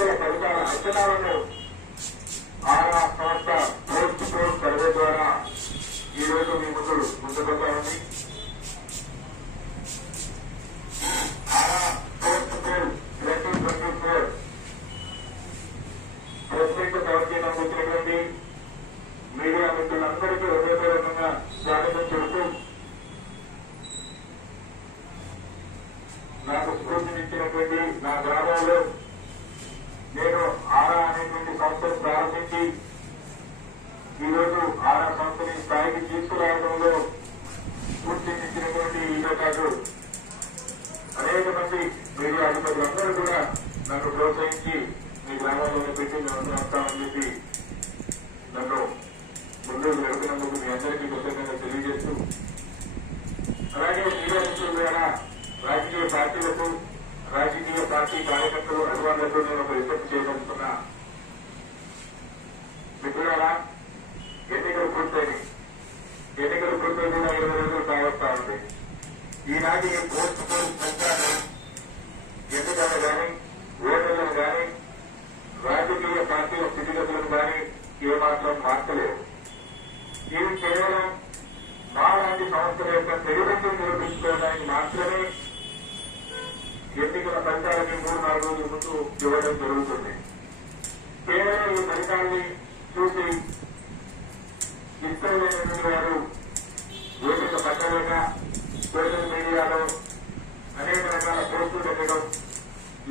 ఎన్నికల ఫలితాల అంచనాలను ఆయా సంస్థ పోస్ట్ పోస్ట్ సర్వే ద్వారా ఈ రోజు మీ ముందుకొస్తా ఉంది. ఆయా పోస్ట్ పోల్ 2024 ప్రెసిడెంట్ పదవికి వచ్చినటువంటి మీడియా మిత్రులందరికీ హృదయపూర్వకంగా స్వాగతం చెబుతూ నాకు స్ఫూర్తినిచ్చినటువంటి నా గ్రామంలో నేను ఆరా అనేటువంటి సంస్థను ప్రారంభించి ఈరోజు ఆరా సంస్థని స్థాయికి తీసుకురావడంలో స్ఫూర్తినిచ్చినటువంటి ఈరోజు అనేక మంది మీడియా అధికారులందరూ కూడా నన్ను ప్రోత్సహించి మీ గ్రామంలోనే పెట్టి మేము వస్తామని చెప్పి నన్ను ముందుకు నడిపినందుకు మీ అందరికీ కృతజ్ఞతగా తెలియజేస్తూ, అలాగే మీడియా మిత్రుల ద్వారా రాజకీయ పార్టీలకు రాజకీయ పార్టీ కార్యకర్తలు అభిమానులకు నేను ఒక విజ్ఞప్తి చేయదలుచుకున్నా. మిత్రులారా, ఎన్నికలు పూర్తయి కూడా 20 రోజులు కావస్తా ఉంది. ఈనాటి పోస్ట్ పోల్ సంఖ్యను ఎన్నికలను కానీ ఓటర్లను కానీ రాజకీయ పార్టీల స్థితిగతులను కానీ ఏమాత్రం మార్చలేవు. ఇవి కేవలం మాలాంటి సంస్థల యొక్క తెలివిని నిరూపించుకోవడానికి మాత్రమే ఎన్నికల ఫలితాలకి 3-4 రోజుల ముందు ఇవ్వడం జరుగుతుంది. కేవలం ఈ ఫలితాన్ని చూసి ఇష్టం లేని వారు ఓపిక పట్టలేక సోషల్ మీడియాలో అనేక రకాల పోస్టులు పెట్టడం,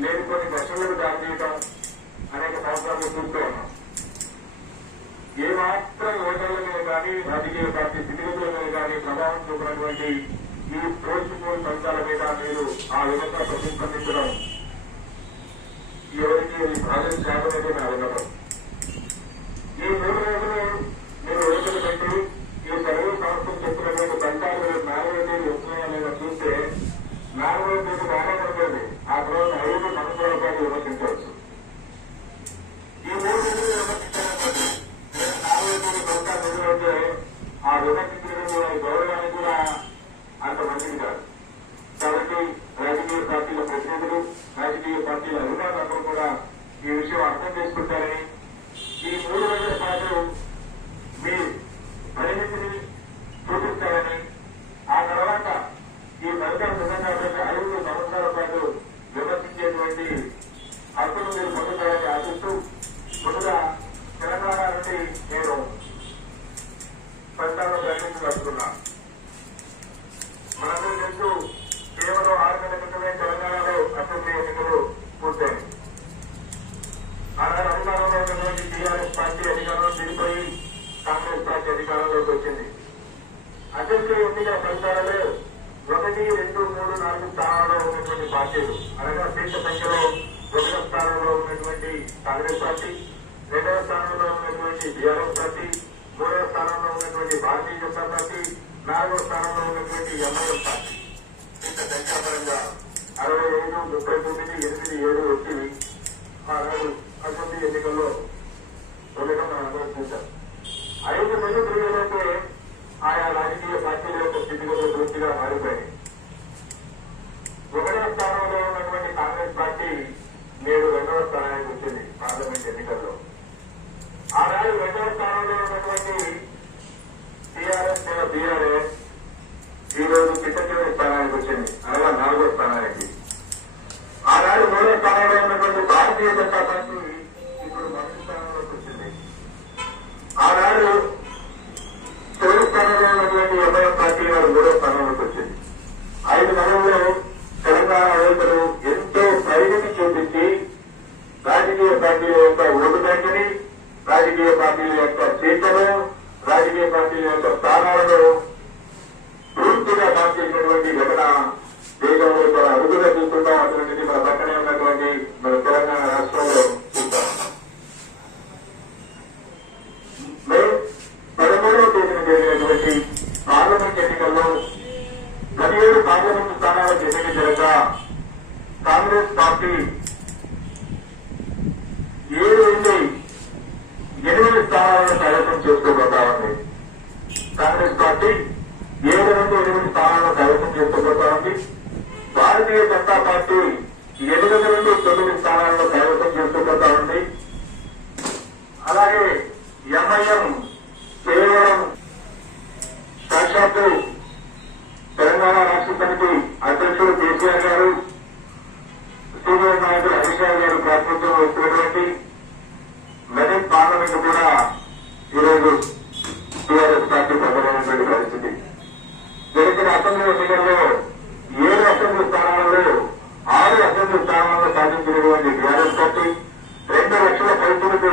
లేనిపోని ఘర్షణలకు దారితీయడం అనేక సంవత్సరాలు చూస్తూ ఉన్నాం. ఏమాత్రం ఓటర్ల మీద కానీ రాజకీయ పార్టీ స్థితిగతుల మీద కానీ ప్రభావం చూపినటువంటి ఈ పోస్ట్ పోల్ ఫలితాల మీద మీరు ఆ విధంగా ప్రతిస్పందించడం ఎవరికి ప్రాధాన్యత శాతమైతే నా విన్నపం. ఈ 3 రోజులు మీరు ఓటర్లు పెట్టి ఈ సర్వే సంస్థలు చెప్పినటువంటి ఫలితాలు మీరు 4వ తేదీ వస్తున్నాయా లేదా చూస్తే 4వ తేదీ బాగా పడుతుంది. ఆ తర్వాత 5 సంవత్సరాల పాటు విమర్శించవచ్చు. ఈ 3 రోజులు విమర్శించడానికి 4వ తేదీ ఫలితాలు ఎదురైతే ఆ విమర్శించడం కూడా ఈ గౌరవాన్ని కూడా అంత మంచిది కాదు. కాబట్టి రాజకీయ పార్టీల ప్రతినిధులు రాజకీయ పార్టీల అధికారులందరూ కూడా ఈ విషయం అర్థం చేసుకుంటారని, ఈ 3 రోజుల పాటు మీ పరిమితిని చూపిస్తారని, ఆ తర్వాత ఈ ఫలితాల విధంగా 5 సంవత్సరాల పాటు విమర్శించేటువంటి హక్కులు మీరు పొందుతారని ఆశిస్తూ ముందుగా తెలంగాణ నుండి నేను ఫలితాలను ప్రకటించగలుగుతున్నాను. మనందరూ తెలుసు, కేవలం 6 నెలల క్రితమే తెలంగాణలో అసెంబ్లీ ఎన్నికలు పూర్తయింది. ఆనాడు అధికారంలో ఉన్నటువంటి టీఆర్ఎస్ పార్టీ అధికారంలో దిగిపోయి కాంగ్రెస్ పార్టీ అధికారంలోకి వచ్చింది. అసెంబ్లీ ఎన్నికల ఫలితాలలో 1, 2, 3, 4 స్థానాల్లో ఉన్నటువంటి పార్టీలు, అనగా సీట్ల సంఖ్యలో 1వ స్థానంలో ఉన్నటువంటి కాంగ్రెస్ పార్టీ, 2వ స్థానంలో ఉన్నటువంటి బీఆర్ఎస్ పార్టీ, 3వ స్థానంలో ఉన్నటువంటి భారతీయ జనతా పార్టీ, 4వ స్థానంలో ఉన్నటువంటి ఎంఐఎం పార్టీ. ఇంత సంఖ్యాపరంగా 65, 39, 8, 7 వచ్చి ఆనాడు అసెంబ్లీ ఎన్నికల్లో ఉండడం మనం అందరం చూశాం. 5 నెలలు తిరిగేలోపే ఆయా రాజకీయ పార్టీల యొక్క స్థితిగతులు పూర్తిగా మారిపోయాయి. 1వ స్థానంలో ఉన్నటువంటి కాంగ్రెస్ పార్టీ నేడు 2వ స్థానానికి వచ్చింది పార్లమెంట్ ఎన్నికల్లో. ఆనాడు 2వ స్థానంలో ఉన్నటువంటి టీఆర్ఎస్ బీఆర్ఎస్ ఈ రోజు చిత్తూరు స్థానానికి వచ్చింది, అనగా 4వ స్థానానికి. ఆనాడు 3వ స్థానంలో ఉన్నటువంటి భారతీయ జనతా పార్టీ ఇప్పుడు 1వ స్థానంలోకి వచ్చింది. ఆనాడు తొలి స్థానంలో ఉన్నటువంటి ఎంఐఎం పార్టీ వారు 3వ స్థానంలోకి వచ్చింది. 5 నెలల్లో తెలంగాణ ఓటరు ఎంతో పరిమితి చూపించి రాజకీయ పార్టీల యొక్క ఓటు బ్యాంకుని, రాజకీయ పార్టీల యొక్క సీట్లను, రాజకీయ పార్టీల యొక్క స్థానాలను పూర్తిగా మార్చేసినటువంటి ఘటన దేశంలో చాలా అరుదుగా చూస్తుంటాం. అటువంటిది మన పక్కనే ఉన్నటువంటి మన తెలంగాణ రాష్ట్రంలో చూస్తాం. 13వ తేదీన జరిగినటువంటి పార్లమెంట్ ఎన్నికల్లో 17 పార్లమెంటు స్థానాలకు ఎన్నిక జరగగా కాంగ్రెస్ పార్టీ 7 నుండి 8 స్థానాలను కైవసం చేసుకోబోతా ఉంది. కాంగ్రెస్ పార్టీ 7 నుండి 8 స్థానాలను కైవసం చేసుకోబోతా ఉంది. భారతీయ జనతా పార్టీ 8 నుండి 9 స్థానాలను కైవసం చేసుకోబోతా టీఆర్ఎస్ పార్టీ 2 లక్షల పైసలకు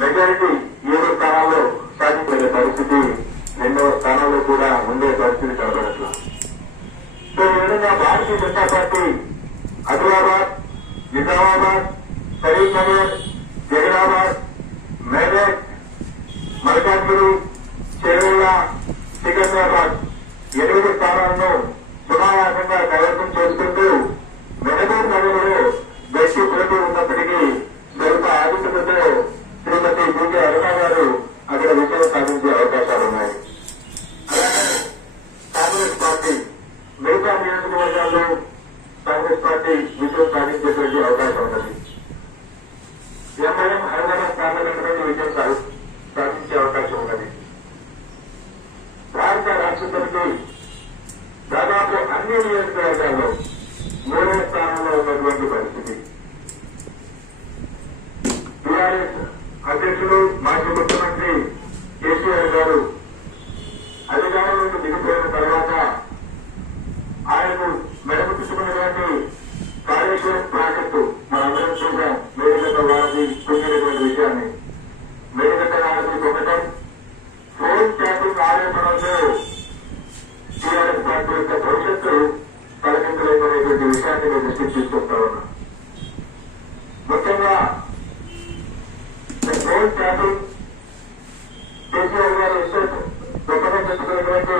మెజారిటీ 7 స్థానాల్లో సాధించే పరిస్థితి, 2వ స్థానంలో కూడా ఉండే పరిస్థితి కనబడట్లా. సో ఈ విధంగా భారతీయ జనతా పార్టీ ఆదిలాబాద్, నిజామాబాద్, కరీంనగర్, జహీరాబాద్, మెదక్, మల్కాజ్గిరి, చేవెళ్ల, సికింద్రాబాద్ 8 స్థానాలను సునాయాసంగా కైవసం చేసుకుంటూ మెహబూబ్ నగర్లో గట్టి పోటీ ఉన్నప్పటికీ స్వల్ప ఆధిక్యతతో శ్రీమతి బీజే అరుణ గారు అక్కడ విజయం సాధించే అవకాశాలున్నాయి. అలాగే కాంగ్రెస్ పార్టీ మిగతా నియోజకవర్గాల్లో కాంగ్రెస్ పార్టీ విజయం సాధించేటువంటి అవకాశం ఉన్నది. ఎంఐఎం హైదరాబాద్ పార్లమెంట్ నుండి విజయం సాధించే అవకాశం ఉన్నది. భారత రాష్ట్ర సమితి దాదాపు అన్ని నియోజకవర్గాల్లో 3వ స్థానంలో ఉన్నటువంటి పరిస్థితి. టీఆర్ఎస్ అధ్యక్షులు మాజీ ముఖ్యమంత్రి కేసీఆర్ గారు అధికారంలోకి దిగిపోయిన తర్వాత ఆయనకు మెడపుచ్చుకున్నటువంటి కాళేశ్వరం ప్రాజెక్టు మనందరం చూసాం. మేడిగడ్డ వారికి పొందినటువంటి విషయాన్ని మేడిగడ్డ వారికి పొందడం, ఫోన్ ట్యాపింగ్ ఆరోపణలతో టీఆర్ఎస్ పార్టీ యొక్క భవిష్యత్తు తలకిందులైనటువంటి విషయాన్ని నేను దృష్టికి తీసుకొస్తా ఉన్నా. ముఖ్యంగా ఫోన్ ట్యాపింగ్ కేసీఆర్ గారు ఎంతో గొప్పగా చెప్పుకున్నటువంటి